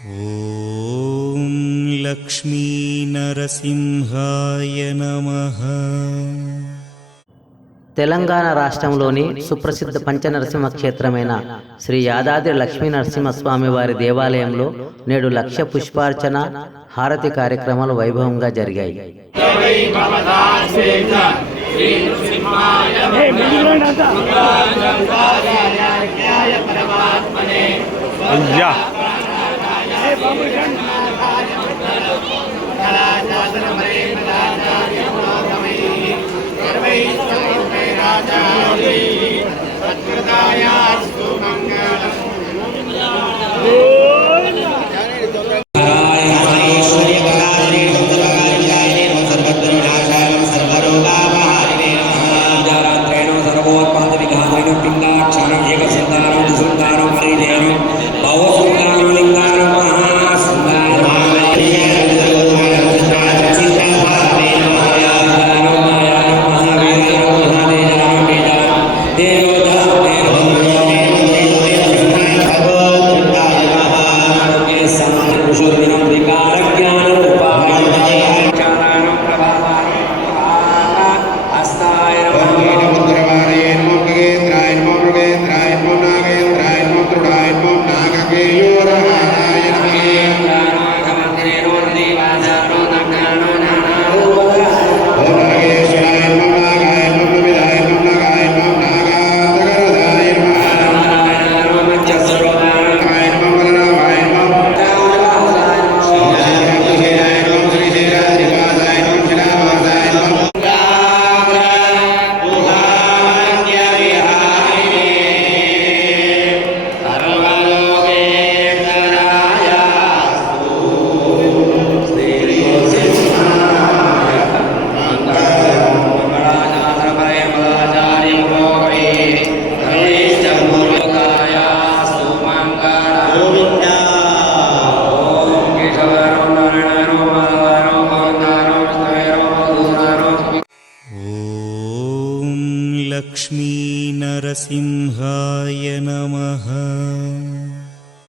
లక్ష్మీ లక్ష్మీనరసింహాయ నమ. తెలంగాణ రాష్ట్రంలోని సుప్రసిద్ధ పంచనరసింహ క్షేత్రమైన శ్రీ యాదాద్రి లక్ష్మీ నరసింహస్వామి వారి దేవాలయంలో నేడు లక్ష పుష్పార్చన హారతి కార్యక్రమాలు వైభవంగా జరిగాయి. రాజా नरसिंहाय नमः।